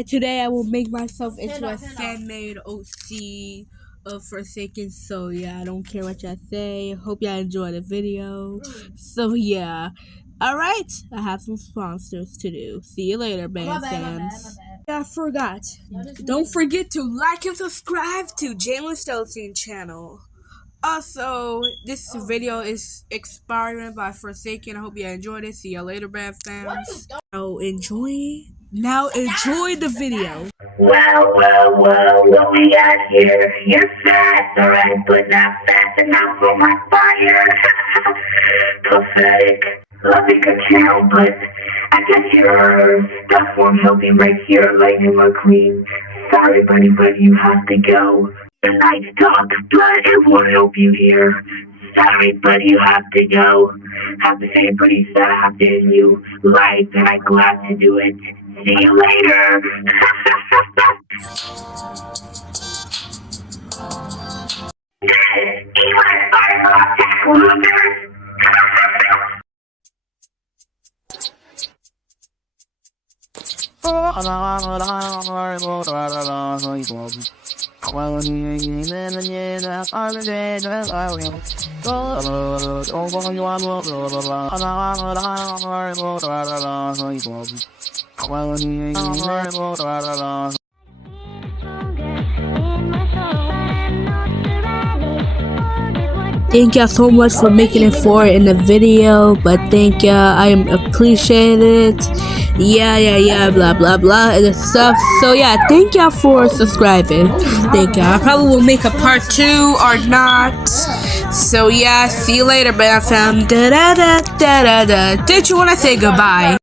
yeah, today I will make myself into a fan-made OC of Forsaken. So yeah, I don't care what y'all say. Hope y'all enjoy the video. So yeah, all right. I have some sponsors to do. See you later, band fans. I forgot. Don't forget to like and subscribe to Jalen Stelzine channel. Also, this video is expiring by Forsaken. I hope you enjoyed it. See you later, band fans. Now enjoy the video. Well, what we got here? You're fast, alright, but not fast enough for my fire. Pathetic. Loving account, but I guess your stuff won't help me right here, Lightning McQueen. Sorry, buddy, but you have to go. The nice talk, but it won't help you here. Sorry, but you have to go. Have to say pretty soft and you like, and I'm glad to do it. See you later. Thank y'all so much for making it forward in the video, but thank y'all, I appreciate it. Yeah, blah blah blah and stuff. So yeah, thank y'all for subscribing. Thank y'all. I probably will make a part 2 or not. So yeah, see you later, band fam. Did you want to say goodbye?